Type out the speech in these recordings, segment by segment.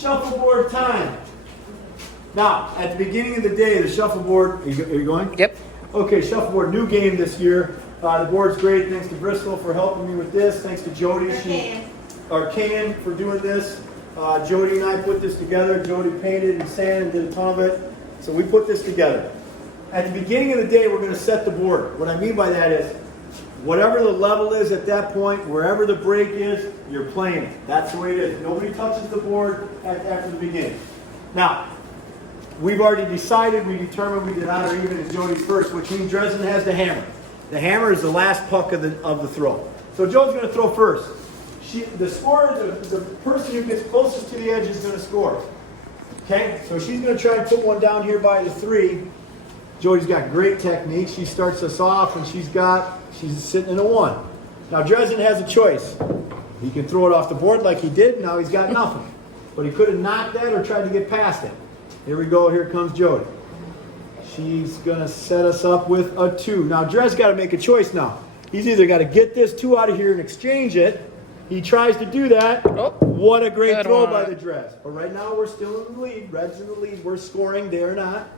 Shuffleboard time. Now, at the beginning of the day, the shuffleboard, are you going? Yep. Okay, shuffleboard, new game this year. The board's great. Thanks to Bristol for helping me with this. Thanks to Jody, Arcan for doing this. Jody and I put this together. Jody painted and sanded and did a ton of it. So we put this together. At the beginning of the day, we're going to set the board. What I mean by that is, whatever the level is at that point, wherever the break is, you're playing it. That's the way it is. Nobody touches the board after the beginning. Now, we've already decided, we determined we did odd or even as Jody's first, which means Dresden has the hammer. The hammer is the last puck of the throw. So Jody's going to throw first. The scorer, the person who gets closest to the edge is going to score. Okay? So she's going to try and put one down here by the 3. Jody's got great technique. She starts us off and she's sitting in a 1. Now Dresden has a choice. He can throw it off the board like he did. Now he's got nothing. But he could have knocked that or tried to get past it. Here we go. Here comes Jody. She's going to set us up with a 2. Now Dres got to make a choice now. He's either got to get this 2 out of here and exchange it. He tries to do that. Oh, what a great throw by the Dres. But right now we're still in the lead. Red's in the lead. We're scoring. They're not.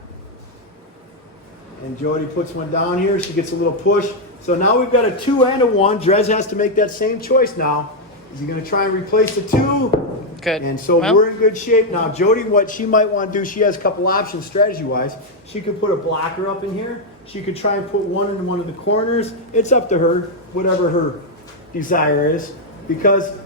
And Jody puts one down here. She gets a little push. So now we've got a 2 and a 1. Dres has to make that same choice now. Is he going to try and replace the 2? Good. And so we're in good shape. Now Jody, what she might want to do, she has a couple options strategy-wise. She could put a blocker up in here. She could try and put one in one of the corners. It's up to her, whatever her desire is. Because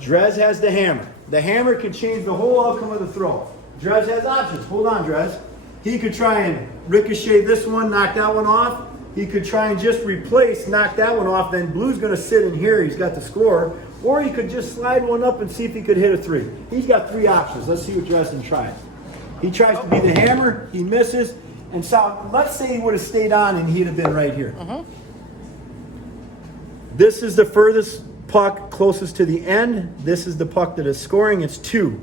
Dres has the hammer. The hammer could change the whole outcome of the throw. Dres has options. Hold on, Dres. He could try and ricochet this one, knock that one off. He could try and just replace, knock that one off. Then Blue's going to sit in here. He's got the score. Or he could just slide one up and see if he could hit a 3. He's got 3 options. Let's see what Dresden tries. He tries to be the hammer. He misses. And so let's say he would have stayed on and he'd have been right here. This is the furthest puck closest to the end. This is the puck that is scoring. It's 2.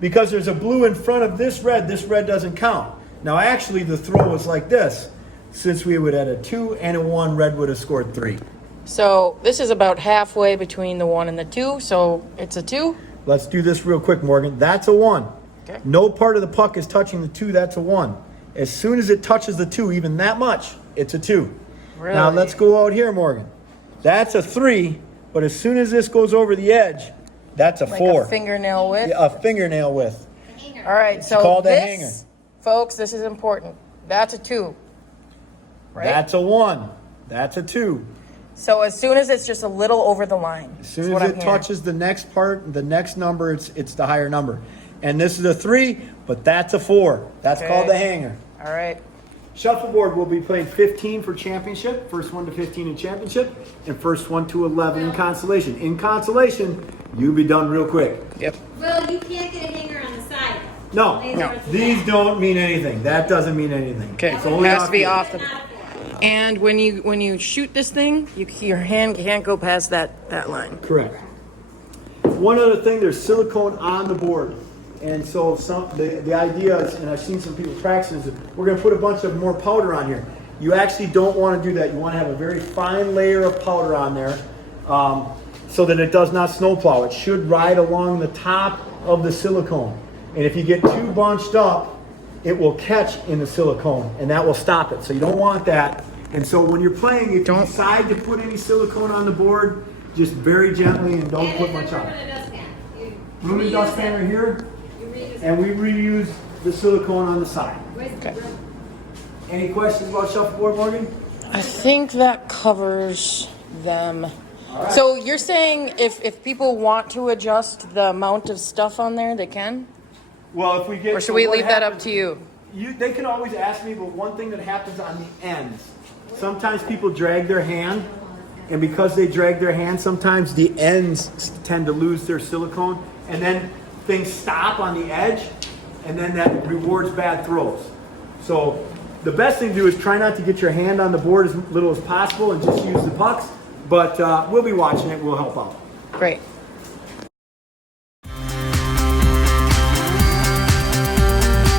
Because there's a blue in front of this red doesn't count. Now actually the throw was like this. Since we would have had a 2 and a 1, red would have scored 3. So this is about halfway between the 1 and the 2, so it's a 2. Let's do this real quick, Morgan. That's a 1. Okay. No part of the puck is touching the 2. That's a 1. As soon as it touches the 2, even that much, it's a 2. Really? Now let's go out here, Morgan. That's a 3, but as soon as this goes over the edge, that's a 4. Like a fingernail width? Yeah, a fingernail width. All right, It's so called a this, hanger. folks, this is important. That's a 2, right? That's a 1. That's a 2. So as soon as it's just a little over the line. As soon as it touches the next part, the next number, it's the higher number. And this is a 3, but that's a 4. That's called the hanger. All right. Shuffleboard will be playing 15 for championship, first 1 to 15 in championship, and first 1 to 11 in consolation. In consolation, you'll be done real quick. Yep. Well, you can't get a hanger on the side. No, No. these don't mean anything. That doesn't mean anything. Okay, It's it only has to be here. off the... And when you shoot this thing, your hand can't go past that line. Correct. One other thing, there's silicone on the board. And so the idea is, and I've seen some people practicing, is that we're going to put a bunch of more powder on here. You actually don't want to do that. You want to have a very fine layer of powder on there so that it does not snowplow. It should ride along the top of the silicone. And if you get too bunched up, it will catch in the silicone, and that will stop it. So you don't want that. And so when you're playing, if you decide to put any silicone on the board, just very gently and don't put much on. Room and dustpan right here, and we reuse the silicone on the side. Okay. Any questions about shuffleboard, Morgan? I think that covers them. Right. So you're saying if people want to adjust the amount of stuff on there, they can? Well, if we get, or should we leave that up to you? They can always ask me, but one thing that happens on the ends, sometimes people drag their hand, and because they drag their hand, sometimes the ends tend to lose their silicone, and then things stop on the edge, and then that rewards bad throws. So the best thing to do is try not to get your hand on the board as little as possible and just use the pucks, but we'll be watching it. We'll help out. Great.